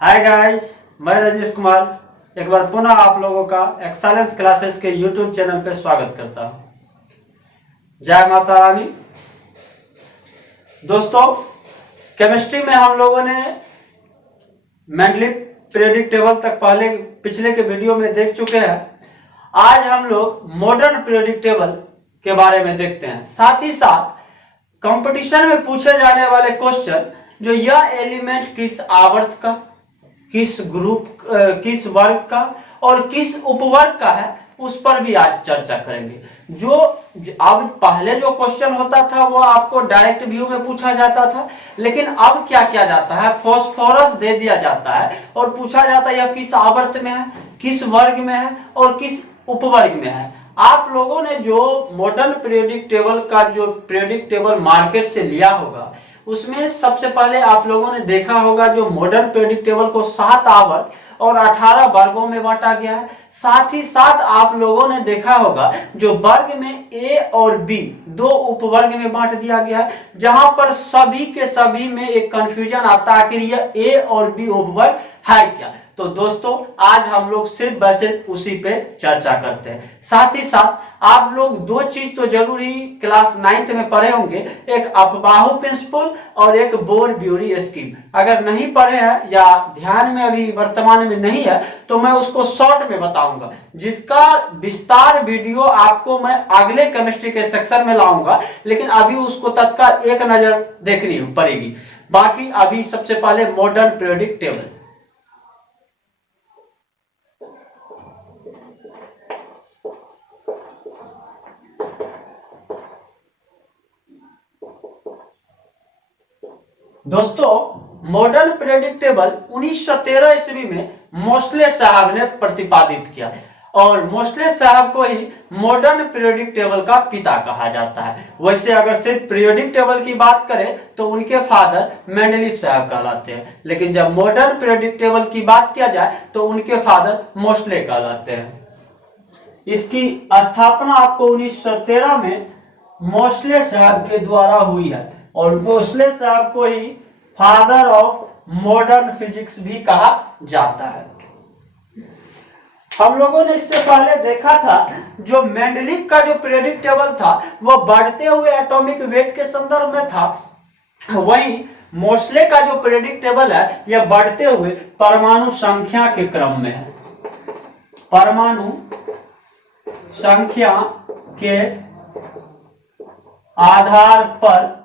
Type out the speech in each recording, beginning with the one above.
Hi guys, मैं रजनीश कुमार एक बार पुनः आप लोगों का एक्सेलेंस क्लासेस के यूट्यूब चैनल पे स्वागत करता हूं। जय माता रानी। दोस्तों, केमिस्ट्री में हम लोगों ने मेंडलीव पीरियोडिक टेबल तक पिछले के वीडियो में देख चुके हैं। आज हम लोग मॉडर्न पीरियोडिक टेबल के बारे में देखते हैं। साथ ही साथ कंपटीशन में पूछे जाने वाले क्वेश्चन, जो यह एलिमेंट किस आवर्त का, किस ग्रुप, किस वर्ग का और किस उपवर्ग का है, उस पर भी आज चर्चा करेंगे। जो अब पहले जो क्वेश्चन होता था वो आपको डायरेक्ट व्यू में पूछा जाता था, लेकिन अब क्या किया जाता है, फॉस्फोरस दे दिया जाता है और पूछा जाता है यह किस आवर्त में है, किस वर्ग में है और किस उपवर्ग में है। आप लोगों ने जो मॉडर्न पीरियोडिक टेबल का जो पीरियोडिक टेबल मार्केट से लिया होगा, उसमें सबसे पहले आप लोगों ने देखा होगा जो मॉडर्न पीरियोडिक टेबल को 7 आवर्त और 18 वर्गों में बांटा गया है। साथ ही साथ आप लोगों ने देखा होगा जो वर्ग में ए और बी दो उपवर्ग में बांट दिया गया है, जहां पर सभी के सभी में एक कंफ्यूजन आता है आखिर यह ए और बी उपवर्ग है क्या। तो दोस्तों, आज हम लोग सिर्फ वैसे उसी पे चर्चा करते हैं। साथ ही साथ आप लोग दो चीज तो जरूर ही क्लास 9th में पढ़े होंगे, एक अफबाहु प्रिंसिपल और एक बोर ब्यूरी स्कीम। अगर नहीं पढ़े हैं या ध्यान में अभी वर्तमान में नहीं है तो मैं उसको शॉर्ट में बताऊंगा, जिसका विस्तार वीडियो आपको मैं अगले केमिस्ट्री के सेक्शन में लाऊंगा, लेकिन अभी उसको तत्काल एक नजर देखनी पड़ेगी। बाकी अभी सबसे पहले मॉडर्न पीरियोडिक टेबल। दोस्तों, मॉडर्न पीरियोडिक टेबल 1913 ईस्वी में मोस्ले साहब ने प्रतिपादित किया और मोस्ले साहब को ही मॉडर्न पीरियोडिक टेबल का पिता कहा जाता है। वैसे अगर सिर्फ पीरियोडिक टेबल की बात करें तो उनके फादर मेंडलीव साहब कहलाते हैं, लेकिन जब मॉडर्न पीरियोडिक टेबल की बात किया जाए तो उनके फादर मोस्ले कहलाते हैं। इसकी स्थापना आपको 1913 में मोस्ले साहब के द्वारा हुई है और मोस्ले साहब को ही फादर ऑफ मॉडर्न फिजिक्स भी कहा जाता है। हम लोगों ने इससे पहले देखा था जो मेंडलीव का जो पीरियोडिक टेबल था वो बढ़ते हुए एटॉमिक वेट के संदर्भ में था, वहीं मोस्ले का जो पीरियोडिक टेबल है यह बढ़ते हुए परमाणु संख्या के क्रम में है। परमाणु संख्या के आधार पर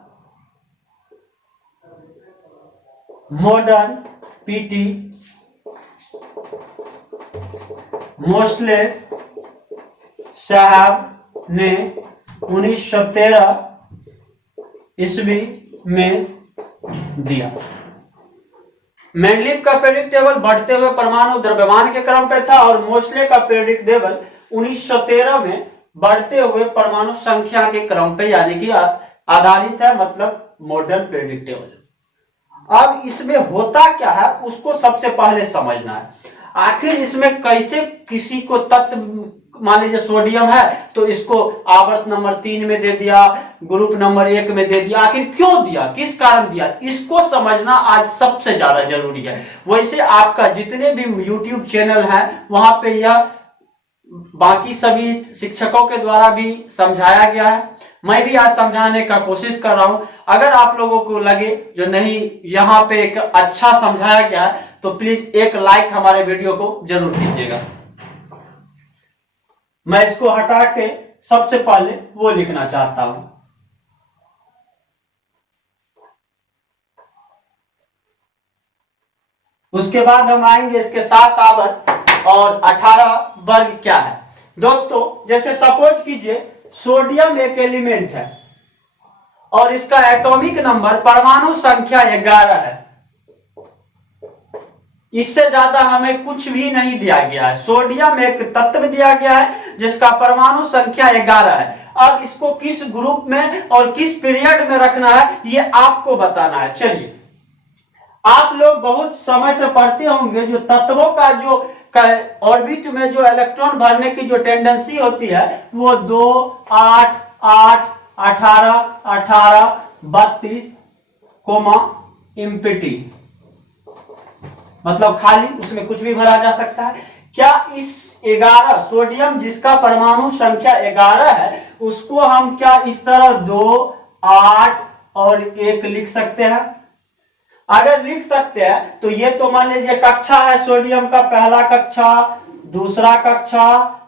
मॉडर्न पीटी मोस्ले साहब ने 1913 ईस्वी में दिया। मेंडलीव का पीरियोडिक टेबल बढ़ते हुए परमाणु द्रव्यमान के क्रम पे था और मोस्ले का पीरियोडिक टेबल 1913 में बढ़ते हुए परमाणु संख्या के क्रम पे यानी कि आधारित है, मतलब मॉडर्न पीरियोडिक टेबल। अब इसमें होता क्या है उसको सबसे पहले समझना है। आखिर इसमें कैसे किसी को तत्व, मान लीजिए सोडियम है तो इसको आवर्त नंबर 3 में दे दिया, ग्रुप नंबर 1 में दे दिया, आखिर क्यों दिया, किस कारण दिया, इसको समझना आज सबसे ज्यादा जरूरी है। वैसे आपका जितने भी YouTube चैनल है वहां पे यह बाकी सभी शिक्षकों के द्वारा भी समझाया गया है, मैं भी आज समझाने का कोशिश कर रहा हूं। अगर आप लोगों को लगे जो नहीं यहां पे एक अच्छा समझाया गया है तो प्लीज एक लाइक हमारे वीडियो को जरूर कीजिएगा। मैं इसको हटा के सबसे पहले वो लिखना चाहता हूं। उसके बाद हम आएंगे इसके 7 आवर्त और 18 वर्ग क्या है। दोस्तों, जैसे सपोज कीजिए सोडियम एक एलिमेंट है और इसका एटॉमिक नंबर परमाणु संख्या 11 है। इससे ज्यादा हमें कुछ भी नहीं दिया गया है। सोडियम एक तत्व दिया गया है जिसका परमाणु संख्या 11 है। अब इसको किस ग्रुप में और किस पीरियड में रखना है ये आपको बताना है। चलिए, आप लोग बहुत समय से पढ़ते होंगे जो तत्वों का जो ऑर्बिट में जो इलेक्ट्रॉन भरने की जो टेंडेंसी होती है वो 2, 8, 8, 18, 18, 32, एम्प्टी मतलब खाली, उसमें कुछ भी भरा जा सकता है। क्या इस 11 सोडियम जिसका परमाणु संख्या 11 है उसको हम क्या इस तरह 2, 8 और 1 लिख सकते हैं? अगर लिख सकते हैं तो ये तो मान लीजिए कक्षा है सोडियम का, पहला कक्षा, दूसरा कक्षा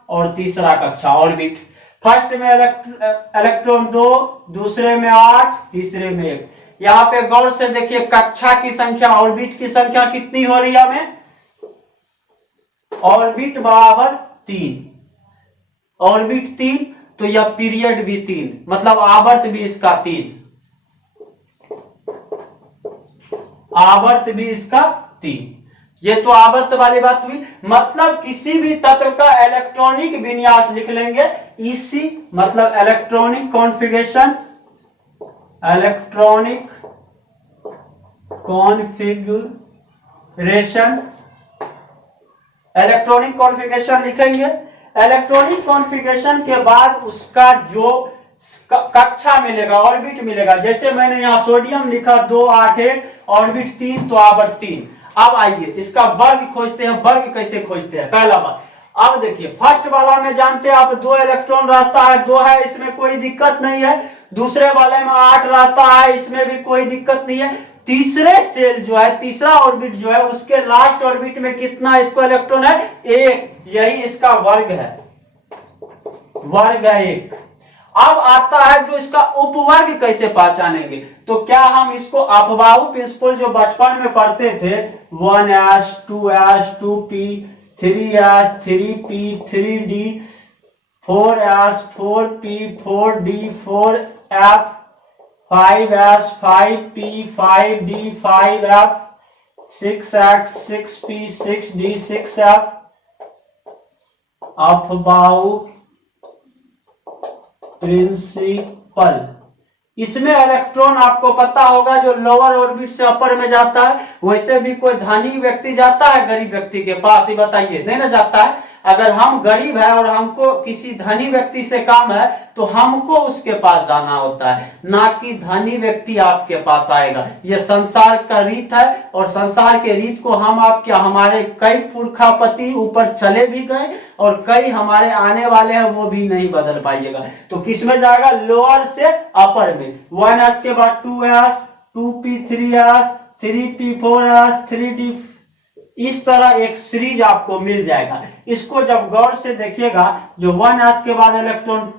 और तीसरा कक्षा ऑर्बिट। फर्स्ट में इलेक्ट्रॉन 2, दूसरे में 8, तीसरे में 1। यहां पे गौर से देखिए कक्षा की संख्या, ऑर्बिट की संख्या कितनी हो रही है हमें? ऑर्बिट बराबर 3, ऑर्बिट 3 तो यह पीरियड भी 3, मतलब आवर्त भी इसका 3, आवर्त भी इसका 3। ये तो आवर्त वाली बात हुई। मतलब किसी भी तत्व का इलेक्ट्रॉनिक विन्यास लिख लेंगे इसी, मतलब electronic configuration, electronic configuration, electronic configuration लिखेंगे। इलेक्ट्रॉनिक कॉन्फ़िगरेशन के बाद उसका जो कक्षा मिलेगा, ऑर्बिट मिलेगा, जैसे मैंने यहां सोडियम लिखा 2, 8, 1, ऑर्बिट 3 तो आवर्त 3। अब आइए इसका वर्ग खोजते हैं। वर्ग कैसे खोजते हैं? पहला बात, अब देखिए फर्स्ट वाला में जानते हैं आप 2 इलेक्ट्रॉन रहता है, 2 है, इसमें कोई दिक्कत नहीं है। दूसरे वाले में 8 रहता है, इसमें भी कोई दिक्कत नहीं है। तीसरे सेल जो है, तीसरा ऑर्बिट जो है, उसके लास्ट ऑर्बिट में कितना इसको इलेक्ट्रॉन है? 1। यही इसका वर्ग है, वर्ग है 1। अब आता है जो इसका उपवर्ग कैसे पहचानेंगे? तो क्या हम इसको अफबाऊ प्रिंसिपल जो बचपन में पढ़ते थे, 1s 2s 2p 3s 3p 3d 4s 4p 4d 4f 5s 5p 5d 5f 6x 6p 6d 6f Aufbau principal. इसमें इलेक्ट्रॉन आपको पता होगा जो लोअर ऑर्बिट से अपर में जाता है, वैसे भी कोई धनी व्यक्ति जाता है गरीब व्यक्ति के पास? ही बताइए, नहीं ना जाता है। अगर हम गरीब है और हमको किसी धनी व्यक्ति से काम है तो हमको उसके पास जाना होता है, ना कि धनी व्यक्ति आपके पास आएगा। यह संसार का रीत है और संसार के रीत को हम आपके, हमारे कई पुरखापति ऊपर चले भी गए और कई हमारे आने वाले हैं, वो भी नहीं बदल पाइएगा। तो किस में जाएगा? लोअर से अपर में। 1s के बाद 2s 2p 3s 3p 4s 3d, इस तरह एक सीरीज आपको मिल जाएगा। इसको जब गौर से देखिएगा, जो 1s के बाद इलेक्ट्रॉन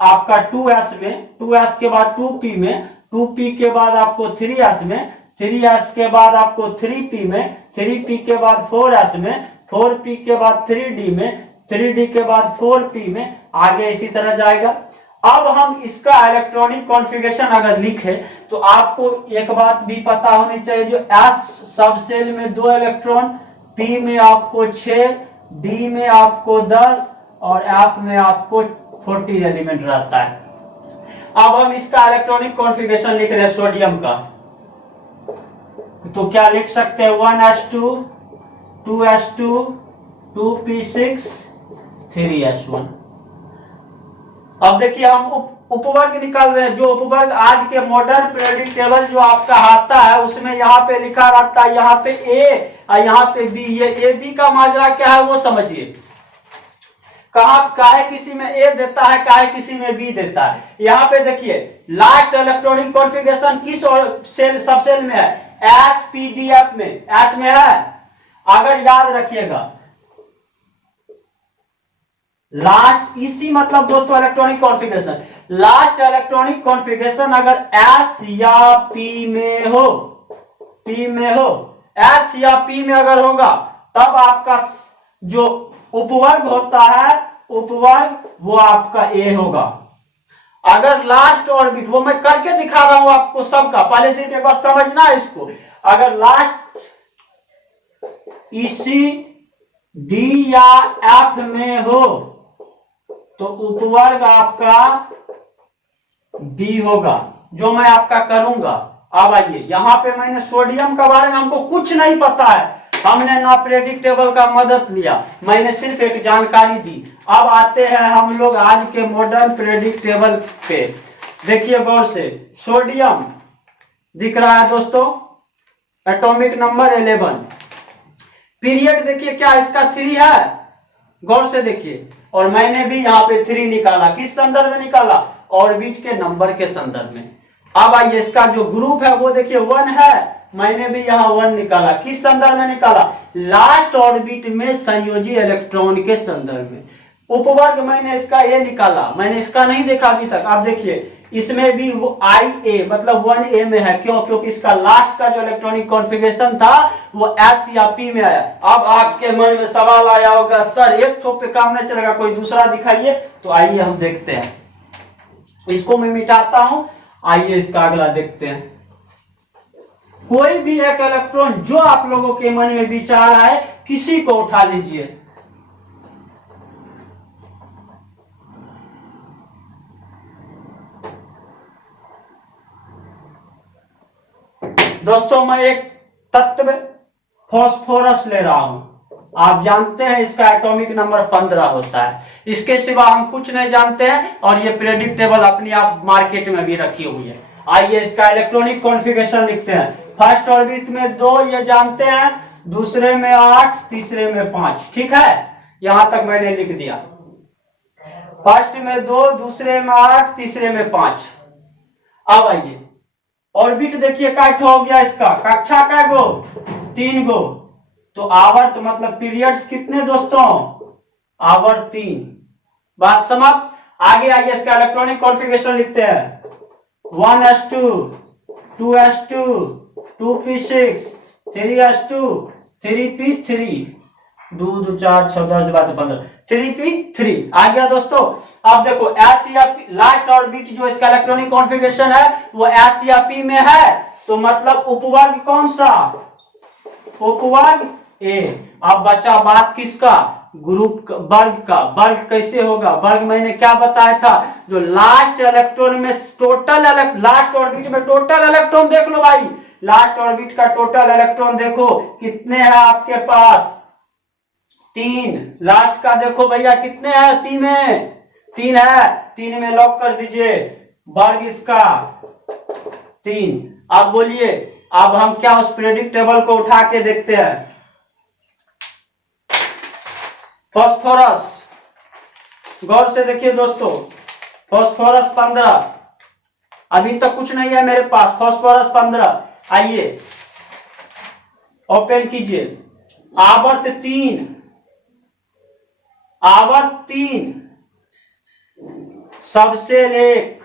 आपका 2s में, 2s के बाद 2p में, 2p के बाद आपको 3s में, 3s के बाद आपको 3p में, 3p के बाद 4s में, 4p के बाद 3d में, 3d के बाद 4p में, आगे इसी तरह जाएगा। अब हम इसका इलेक्ट्रॉनिक कॉन्फ़िगरेशन अगर लिखे तो आपको एक बात भी पता होनी चाहिए, जो S सब सेल में 2 इलेक्ट्रॉन, P में आपको 6, D में आपको 10 और F में आपको 40 एलिमेंट रहता है। अब हम इसका इलेक्ट्रॉनिक कॉन्फ़िगरेशन लिख रहे हैं सोडियम का, तो क्या लिख सकते हैं? 1s2 2s2 2p6 3s1। अब देखिए हम उपवर्ग निकाल रहे हैं। जो उपवर्ग आज के मॉडर्न पीरियोडिक टेबल जो आपका आता है उसमें यहाँ पे लिखा रहता है, यहाँ पे ए और यहाँ पे बी। ये ए बी का माजरा क्या है वो समझिए। काहे किसी में ए देता है, काहे किसी में बी देता है। यहाँ पे देखिए लास्ट इलेक्ट्रॉनिक कॉन्फ़िगरेशन किस सेल सब सेल में है? एस पी डी एफ में, एस में है। अगर याद रखिएगा लास्ट, इसी मतलब दोस्तों electronic configuration, last electronic configuration अगर एस या पी में हो, पी में हो, एस या पी में अगर होगा तब आपका जो उपवर्ग होता है, उपवर्ग वो आपका ए होगा। अगर लास्ट ऑर्बिट, वो मैं करके दिखा रहा हूं आपको सबका, पहले से एक बार समझना है इसको। अगर लास्ट इसी डी या एफ में हो तो उपवर्ग आपका बी होगा, जो मैं आपका करूंगा। अब आइए यहां पे मैंने सोडियम के बारे में हमको कुछ नहीं पता है, हमने ना पीरियोडिक टेबल का मदद लिया, मैंने सिर्फ एक जानकारी दी। अब आते हैं हम लोग आज के मॉडर्न पीरियोडिक टेबल पे। देखिए गौर से, सोडियम दिख रहा है दोस्तों, एटॉमिक नंबर 11, पीरियड देखिए क्या इसका 3 है, गौर से देखिए। और मैंने भी यहाँ पे 3 निकाला, किस संदर्भ में निकाला, ऑर्बिट के नंबर के संदर्भ में। अब आइए इसका जो ग्रुप है वो देखिए 1 है, मैंने भी यहाँ 1 निकाला, किस संदर्भ में निकाला, लास्ट ऑर्बिट में संयोजी इलेक्ट्रॉन के संदर्भ में। उपवर्ग मैंने इसका ए निकाला, मैंने इसका नहीं देखा अभी तक। आप देखिए इसमें भी वो IA मतलब 1A में है, क्यों, क्योंकि इसका लास्ट का जो इलेक्ट्रॉनिक कॉन्फ़िगरेशन था वो S या P में आया। अब आपके मन में सवाल आया होगा, सर एक ठोप पे काम नहीं चलेगा, कोई दूसरा दिखाइए। तो आइए हम देखते हैं, इसको मैं मिटाता हूं, आइए इसका अगला देखते हैं। कोई भी एक इलेक्ट्रॉन जो आप लोगों के मन में विचार आए, किसी को उठा लीजिए। दोस्तों मैं एक तत्व फास्फोरस ले रहा हूं, आप जानते हैं इसका एटॉमिक नंबर 15 होता है, इसके सिवा हम कुछ नहीं जानते हैं। और ये प्रेडिक्ट टेबल अपनी आप मार्केट में भी रखी हुई है। आइए इसका इलेक्ट्रॉनिक कॉन्फ़िगरेशन लिखते हैं। फर्स्ट ऑर्बिट में 2 ये जानते हैं, दूसरे में 8, तीसरे में 5, ठीक है, यहां तक मैंने लिख दिया। फर्स्ट में 2, दूसरे में 8, तीसरे में 5। अब आइए ऑर्बिट देखिए काट हो गया इसका, कक्षा का गो 3 गो, तो आवर्त मतलब पीरियड्स कितने दोस्तों, आवर्त 3। बात समाप्त। आगे आइए इसका इलेक्ट्रॉनिक कॉन्फ़िगरेशन लिखते हैं। 1s2, 2s2, 2p6, 3s2, 3p3, 2 2 4 6 10 12 15, 3p3 आ गया दोस्तों। अब देखो S या P, लास्ट ऑर्बिट जो इसका इलेक्ट्रॉनिक कॉन्फ़िगरेशन है वो S या P में है, तो मतलब उपवर्ग कौन सा, उपवर्ग A। अब बचा बात किसका, ग्रुप वर्ग का। वर्ग कैसे होगा, वर्ग मैंने क्या बताया था, जो लास्ट इलेक्ट्रॉन में टोटल लास्ट ऑर्बिट में टोटल इलेक्ट्रॉन देख लो भाई, लास्ट ऑर्बिट का टोटल इलेक्ट्रॉन देखो कितने हैं आपके पास, 3। लास्ट का देखो भैया कितने हैं, P में 3 है, 3 में लॉक कर दीजिए, वर्ग इसका 3। अब बोलिए, अब हम क्या उस प्रेडिक्ट टेबल को उठा के देखते हैं। फास्फोरस, गौर से देखिए दोस्तों, फास्फोरस 15, अभी तक कुछ नहीं है मेरे पास, फास्फोरस 15। आइए ओपन कीजिए, आवर्त 3, आवर्त 3 सबसे लेख,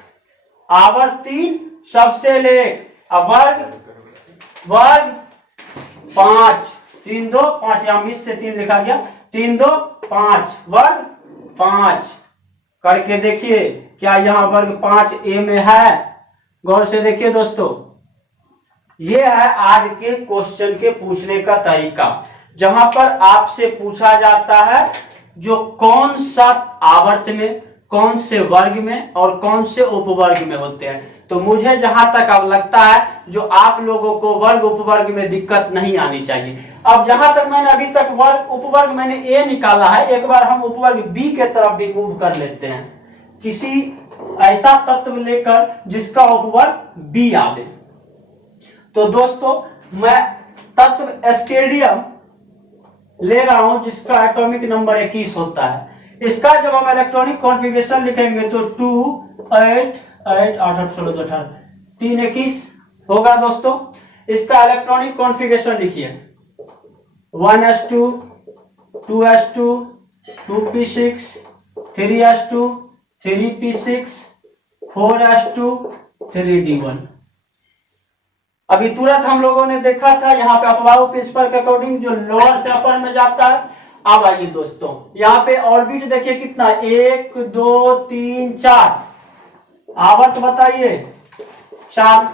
आवर्त 3 सबसे लेख, अब वर्ग 5, 3 2 5, यहां मिस से 3 लिखा गया, 3 2 5, वर्ग 5 करके देखिए क्या यहां वर्ग 5 A में है। गौर से देखिए दोस्तों, यह है आज के क्वेश्चन के पूछने का तरीका, जहां पर आपसे पूछा जाता है जो कौन सा आवर्त में, कौन से वर्ग में और कौन से उपवर्ग में होते हैं। तो मुझे जहां तक अब लगता है जो आप लोगों को वर्ग उपवर्ग में दिक्कत नहीं आनी चाहिए। अब जहां तक मैंने अभी तक वर्ग उपवर्ग मैंने A निकाला है, एक बार हम उपवर्ग B के तरफ भी मूव कर लेते हैं, किसी ऐसा तत्व लेकर जिसका उपवर्ग B आवे। तो दोस्तों मैं तत्व एस्केडियम ले रहा हूं जिसका एटॉमिक नंबर 21 होता है। इसका जब हम इलेक्ट्रॉनिक कॉन्फ़िगरेशन लिखेंगे तो 2 8 8 8 8 16 2 18 3 21 होगा दोस्तों। इसका इलेक्ट्रॉनिक कॉन्फ़िगरेशन लिखिए, 1s2, 2s2, 2p6, 3s2, 3p6, 4s2, 3d1। अभी तुरंत हम लोगों ने देखा था यहाँ पे अपवाऊ प्रिंसिपल के अकॉर्डिंग जो लोअर से अपर में जाता है। अब आइए दोस्तों, यहाँ पे ऑर्बिट देखिए कितना, 1 2 3 4, आवर्त बताइए 4।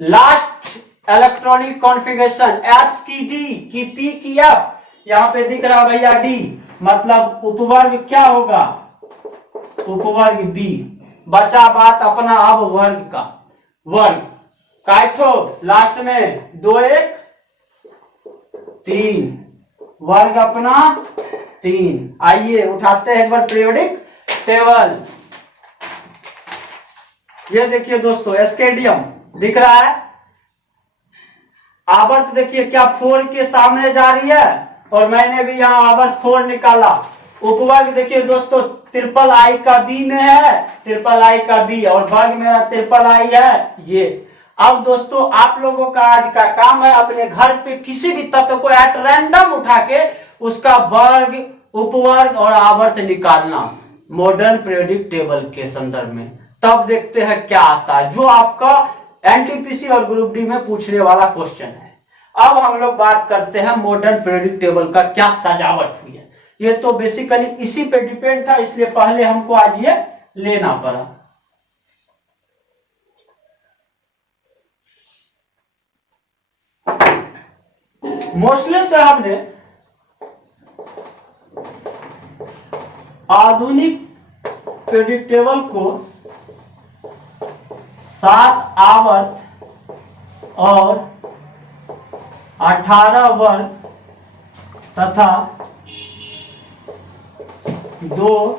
लास्ट इलेक्ट्रॉनिक कॉन्फ़िगरेशन S की D की P की F, यहाँ पे दिख रहा भैया D, मतलब उपवर्ग क्या होगा, उपवर्ग B। बचा बात अपना अब वर्ग का, वर्ग काइट्रो लास्ट में 2 1 3, वर्ग अपना 3। आइए उठाते हैं एक बार पीरियोडिक टेबल। ये देखिए दोस्तों एस्केडियम दिख रहा है, आवर्त देखिए क्या 4 के सामने जा रही है, और मैंने भी यहाँ आवर्त 4 निकाला। उपवर्ग देखिए दोस्तों ट्रिपल आई का बी में है, ट्रिपल आई का बी, और वर्ग मेरा ट्रिपल आई है ये। अब दोस्तों आप लोगों का आज का काम है अपने घर पे किसी भी तत्व को एट रैंडम उठा के उसका वर्ग, उपवर्ग और आवर्त निकालना मॉडर्न पीरियोडिक टेबल के संदर्भ में। तब देखते हैं क्या आता है, जो आपका एनटीपीसी और ग्रुप डी में पूछने वाला क्वेश्चन है। अब हम लोग बात करते हैं मॉडर्न पीरियोडिक टेबल का क्या सजावट हुई है। ये तो बेसिकली इसी पे डिपेंड था, इसलिए पहले हमको आज ये लेना पड़ा। मोस्टली से हमने आधुनिक पीरियोडिक टेबल को 7 आवर्त और 18 वर्ग तथा 2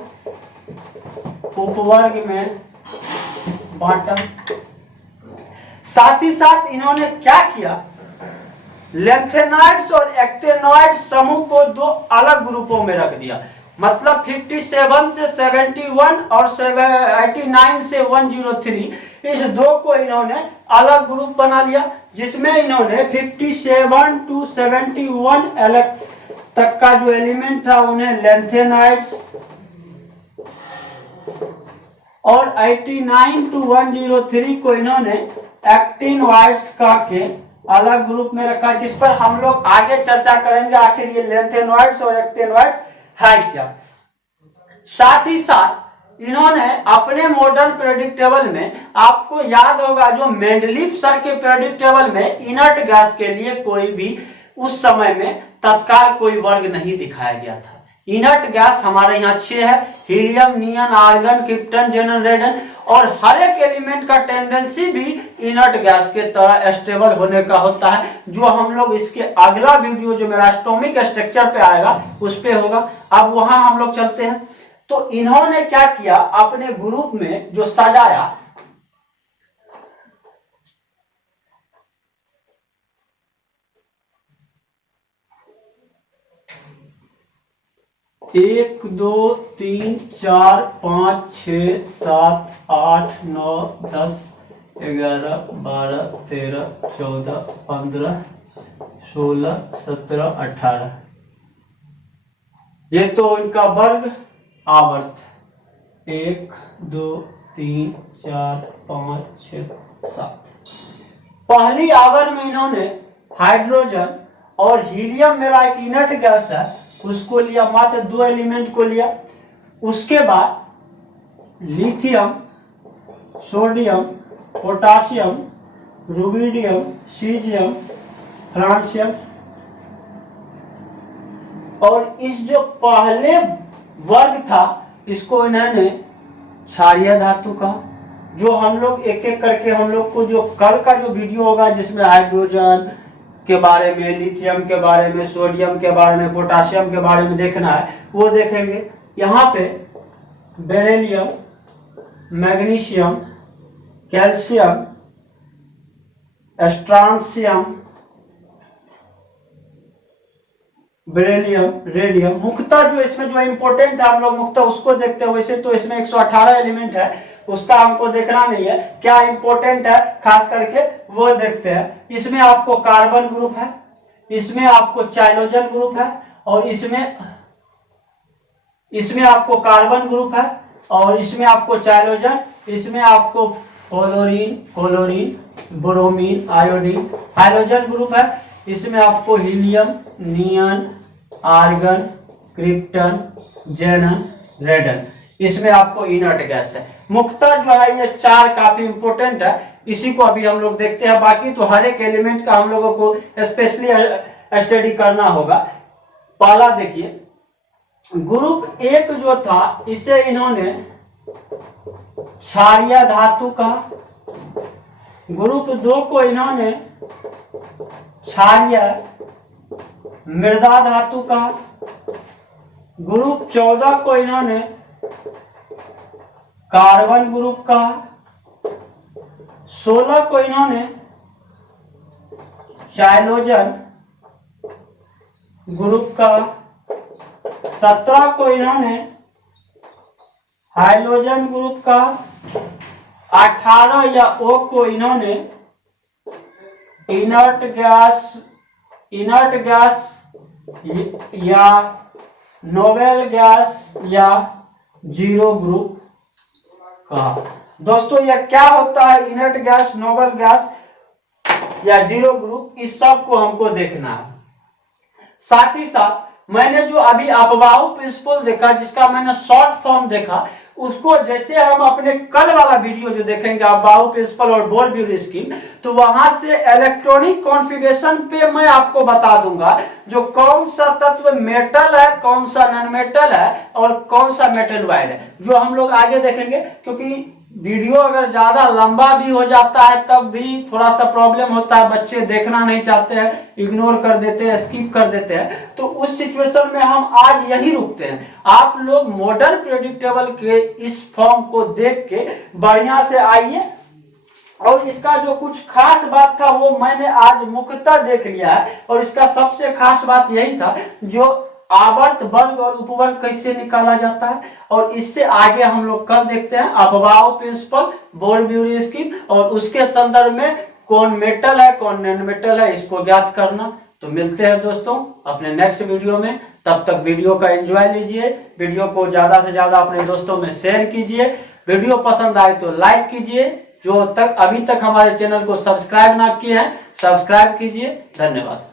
उपवर्ग में बांटा। साथ ही साथ इन्होंने क्या किया, लेंथेनॉइड्स और एक्टिनॉइड्स समूह को 2 अलग ग्रुपों में रख दिया। मतलब 57 से 71 और 89 से 103, इस 2 को इन्होंने अलग ग्रुप बना लिया, जिसमें इन्होंने 57 टू 71 तक का जो एलिमेंट था उन्हें लेंथेनॉइड्स, और 89 टू 103 को इन्होंने एक्टिनॉइड्स का के अलग ग्रुप में रखा, जिस पर हम लोग आगे चर्चा करेंगे आखिर ये लेंथेनॉइड्स और एक्टिनॉइड्स है क्या। साथ ही साथ इन्होंने अपने मॉडर्न पीरियोडिक टेबल में, आपको याद होगा जो मेंडलीफ सर के पीरियोडिक टेबल में इनर्ट गैस के लिए कोई भी उस समय में तत्काल कोई वर्ग नहीं दिखाया गया था। इनर्ट गैस हमारे यहाँ 6 है, हीलियम, नियन, आर्गन, क्रिप्टन, जेनन, रेडन, और हर एक एलिमेंट का टेंडेंसी भी इनर्ट गैस के तरह स्टेबल होने का होता है, जो हम लोग इसके अगला वीडियो जो मेरा एटॉमिक स्ट्रक्चर पे आएगा उस पे होगा। अब वहां हम लोग चलते हैं। तो इन्होंने क्या किया, अपने ग्रुप में जो सजाया, एक 2 3 4 5 6 7 8 9 10 11 12 13 14 15 16 17 18, ये तो इनका वर्ग आवर्त 1 2 3 4 5 6 7। पहली आवर्त में इन्होंने हाइड्रोजन और हीलियम मेरा एक इनर्ट गैस है उसको लिया, मात्र 2 एलिमेंट को लिया। उसके बाद lithium, sodium, potassium, rubidium, caesium, francium, और इस जो पहले वर्ग था इसको इन्होंने क्षारीय धातु का, जो हम लोग एक एक करके हम लोग को जो कल का जो वीडियो होगा जिसमें हाइड्रोजन के बारे में, लिथियम के बारे में, सोडियम के बारे में, पोटासियम के बारे में देखना है वो देखेंगे। यहाँ पे beryllium, magnesium, calcium, strontium, beryllium, radium, मुख्यतः जो इसमें जो इंपॉर्टेंट है हम लोग मुख्यतः उसको देखते हैं। वैसे तो इसमें 118 एलिमेंट है, उसका हमको देखना नहीं है, क्या इंपॉर्टेंट है खास करके वो देखते हैं। इसमें आपको कार्बन ग्रुप है, इसमें आपको चाइलोजन ग्रुप है, और इसमें आपको कार्बन ग्रुप है, और इसमें आपको चाइलोजन, इसमें आपको chlorine, bromine, iodine, hydrogen group है, इसमें आपको हीलियम, नियन, आर्गन, क्रिप्टन, जेनन, रेडन, इसमें आपको इनर्ट गैस है। मुख्यतः जो है ये 4 काफी इंपॉर्टेंट है, इसी को अभी हम लोग देखते हैं। बाकी तो हर एक एलिमेंट का हम लोगों को स्पेशली स्टडी करना होगा। पहला देखिए, ग्रुप 1 जो था इसे इन्होंने क्षारीय धातु का, ग्रुप 2 को इन्होंने क्षारीय मृदा धातु का, ग्रुप 14 को इन्होंने कार्बन ग्रुप का, 16 को इन्होंने हाइड्रोजन ग्रुप का, 17 को इन्होंने हाइड्रोजन ग्रुप का, 18 या O को इन्होंने इनर्ट गैस या नोबेल गैस या जीरो ग्रुप कहा। दोस्तों यह क्या होता है, इनर्ट गैस, नोबेल गैस या जीरो ग्रुप, इस सब को हमको देखना है। साथ ही साथ मैंने जो अभी अपवाहु प्रिंसिपल देखा, जिसका मैंने शॉर्ट फॉर्म देखा, उसको जैसे हम अपने कल वाला वीडियो जो देखेंगे अपवाहु प्रिंसिपल और बोर-ब्यूरी स्कीम, तो वहां से इलेक्ट्रॉनिक कॉन्फ़िगरेशन पे मैं आपको बता दूंगा जो कौन सा तत्व मेटल है, कौन सा नॉन मेटल है और कौन सा मेटल वाइड है, जो हम लोग आगे देखेंगे। क्योंकि वीडियो अगर ज्यादा लंबा भी हो जाता है तब भी थोड़ा सा प्रॉब्लम होता है, बच्चे देखना नहीं चाहते हैं, इग्नोर कर देते हैं, स्किप कर देते हैं। तो उस सिचुएशन में हम आज यही रुकते हैं। आप लोग मॉडर्न प्रेडिक्टेबल के इस फॉर्म को देख के बढ़िया से आइए, और इसका जो कुछ खास बात था वो मैंने आज मुख्यतः देख लिया है। और इसका सबसे खास बात यही था जो आवर्त वर्ग और उपवर्ग कैसे निकाला जाता है, और इससे आगे हम लोग कल देखते हैं अपवाहु प्रिंसिपल, बोर-ब्यूरी स्कीम, और उसके संदर्भ में कौन मेटल है कौन नॉन मेटल है, इसको ज्ञात करना। तो मिलते हैं दोस्तों अपने नेक्स्ट वीडियो में, तब तक वीडियो का एंजॉय लीजिए, वीडियो को ज्यादा से ज्यादा अपने दोस्तों में शेयर कीजिए, वीडियो पसंद आए तो लाइक कीजिए, जो अभी तक हमारे चैनल को सब्सक्राइब ना किए हैं सब्सक्राइब कीजिए। धन्यवाद।